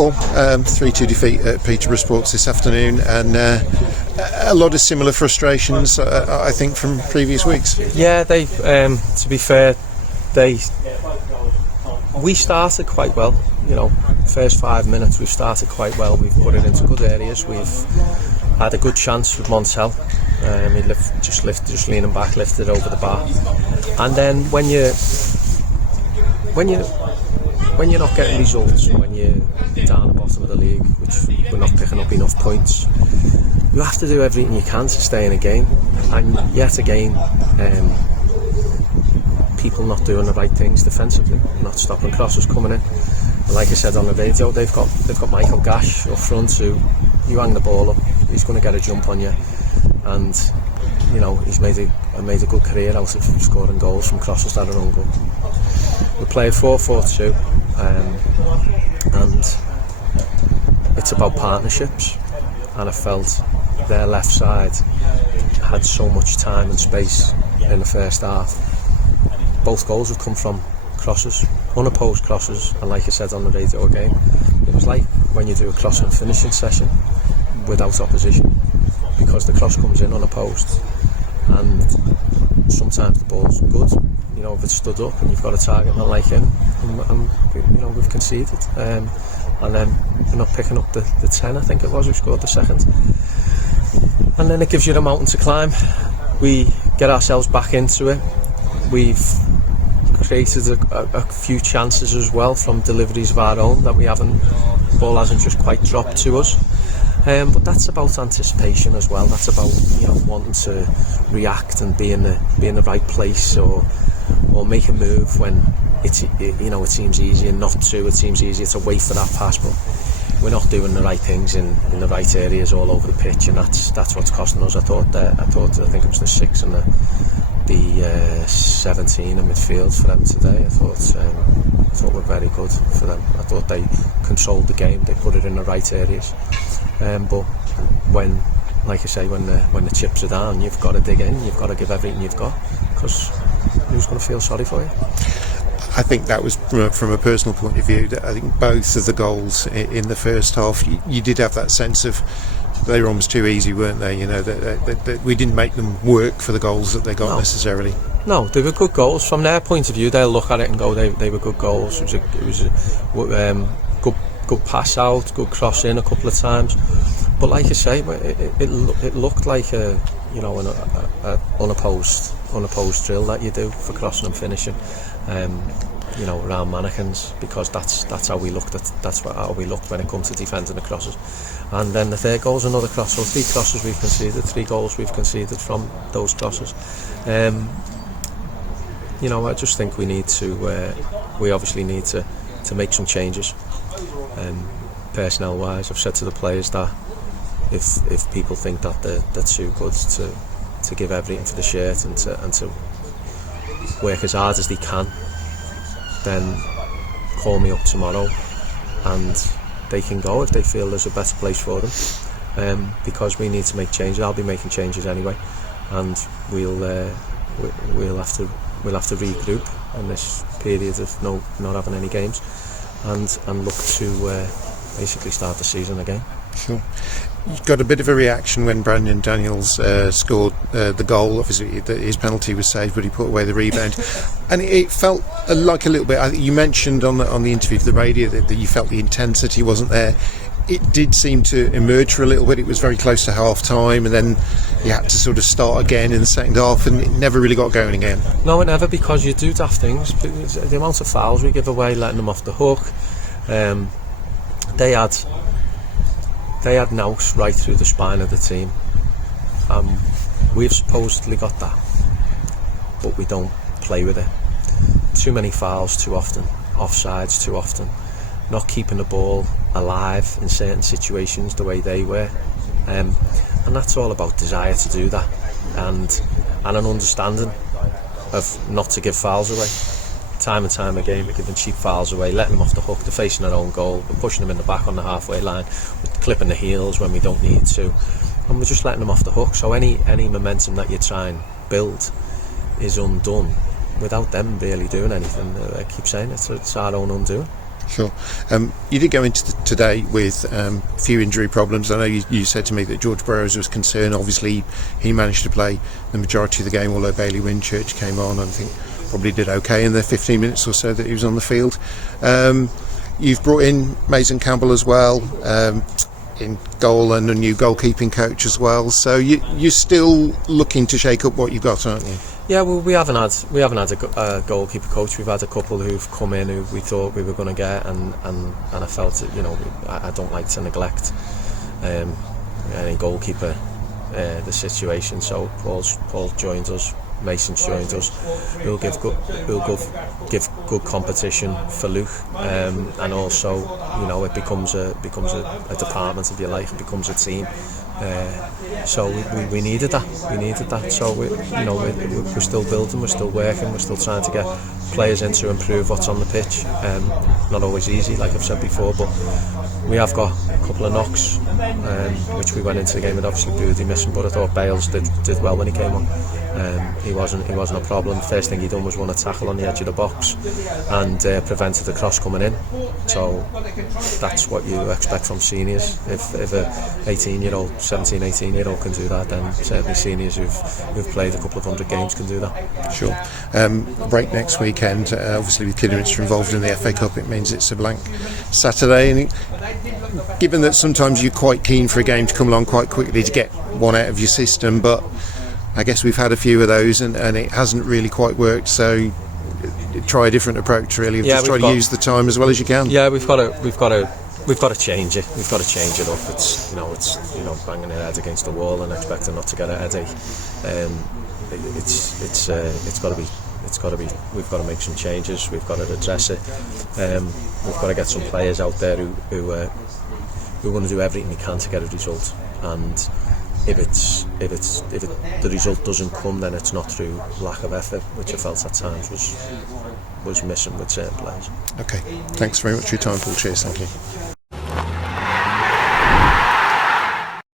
Paul. 3-2 defeat at Peterborough Sports this afternoon, and a lot of similar frustrations, I think, from previous weeks. Yeah, they. To be fair, we started quite well. You know, first 5 minutes we've started quite well. We've put it into good areas. We've had a good chance with Montel. He just leaning back, lifted over the bar, and then when you're not getting results, when you're down the bottom of the league, which we're not picking up enough points, you have to do everything you can to stay in a game. And yet again, people not doing the right things defensively, not stopping crosses coming in. And like I said on the radio, they've got Michael Gash up front, who you hang the ball up, he's going to get a jump on you, and you know he's made a good career out of scoring goals from crosses that are on goal. We played 4-4-2, and it's about partnerships, and I felt their left side had so much time and space in the first half. Both goals have come from crosses, unopposed crosses, and like I said on the radio again, it was like when you do a cross and finishing session without opposition, because the cross comes in unopposed, and sometimes the ball's good, you know, if it's stood up and you've got a target not like him, and you know, we've conceded, and then we're not picking up the 10, I think it was, who scored the second, and then it gives you the mountain to climb. We get ourselves back into it. We've created a few chances as well from deliveries of our own that the ball hasn't just quite dropped to us. But that's about anticipation as well. That's about, you know, wanting to react and be in the right place, or make a move when it seems easy, and not to. It seems easier to wait for that pass, but we're not doing the right things in the right areas all over the pitch, and that's what's costing us. I think it was the 6 and the 17 in midfield for them today. I thought were very good for them. I thought they controlled the game. They put it in the right areas. But when, like I say, when the chips are down, you've got to dig in. You've got to give everything you've got, because who's going to feel sorry for you? I think that was from a personal point of view. That I think both of the goals in the first half, you did have that sense of they were almost too easy, weren't they? You know, that we didn't make them work for the goals that they got necessarily. No, they were good goals from their point of view. They'll look at it and go, they were good goals. It was a good pass out, good cross in a couple of times. But like I say, it looked like an unopposed drill that you do for crossing and finishing. You know, around mannequins, because that's how we looked how we looked when it comes to defending the crosses. And then the third goal's another cross. So 3 crosses we've conceded, 3 goals we've conceded from those crosses. You know, I just think we obviously need to make some changes. Personnel wise, I've said to the players that if people think that they're too good to give everything for the shirt and to work as hard as they can, then call me up tomorrow and they can go if they feel there's a better place for them, because we need to make changes. I'll be making changes anyway, and we'll have to regroup in this period of not having any games, and look to basically start the season again. Sure. You got a bit of a reaction when Brandon Daniels scored the goal. Obviously his penalty was saved, but he put away the rebound, and it felt like a little bit. You mentioned on the interview for the radio that you felt the intensity wasn't there. It did seem to emerge for a little bit. It was very close to half time, and then you had to sort of start again in the second half, and it never really got going again. No, it never, because you do daft things. The amount of fouls we give away, letting them off the hook. They had nous right through the spine of the team. We've supposedly got that, but we don't play with it. Too many fouls too often, offsides too often, not keeping the ball alive in certain situations the way they were, and that's all about desire to do that, and an understanding of not to give fouls away. Time and time again, we're giving cheap fouls away, letting them off the hook. They're facing their own goal, we're pushing them in the back on the halfway line, we're clipping the heels when we don't need to, and we're just letting them off the hook. So any momentum that you try and build is undone without them really doing anything. I keep saying it's our own undoing. Sure. You did go into today with a few injury problems. I know you said to me that George Burrows was concerned. Obviously, he managed to play the majority of the game, although Bailey Winchurch came on and I think probably did okay in the 15 minutes or so that he was on the field. You've brought in Mason Campbell as well in goal, and a new goalkeeping coach as well. So you're still looking to shake up what you've got, aren't you? Yeah, well, we haven't had a goalkeeper coach. We've had a couple who've come in who we thought we were going to get, and I felt that, you know, I don't like to neglect any goalkeeper the situation. So Paul joined us, Mason's joined us. We'll give good competition for Luke, and also, you know, it becomes a department, if you like. It becomes a team. So we needed that. So we're still building, we're still working, we're still trying to get players in to improve what's on the pitch. Not always easy, like I've said before, but we have got a couple of knocks, which we went into the game with. Obviously Boody missing, but I thought Bales did well when he came on. He wasn't a problem. First thing he done was run a tackle on the edge of the box and prevented the cross coming in. So that's what you expect from seniors. If a 17-18-year-old can do that, then certainly seniors who've played a couple of 100 games can do that. Sure. Break next weekend. Obviously with Kidderminster involved in the FA Cup, it means it's a blank Saturday. And given that sometimes you're quite keen for a game to come along quite quickly to get one out of your system, but I guess we've had a few of those and it hasn't really quite worked, so try a different approach really. Just try to use the time as well as you can. Yeah, we've got to change it. We've got to change it up. It's banging your head against the wall and expecting not to get a headache. It's got to be. We've got to make some changes. We've got to address it. We've got to get some players out there who want to do everything they can to get a result. And if the result doesn't come, then it's not through lack of effort, which I felt at times was missing with certain players. Okay, thanks very much for your time, Paul. Cheers. Thank you.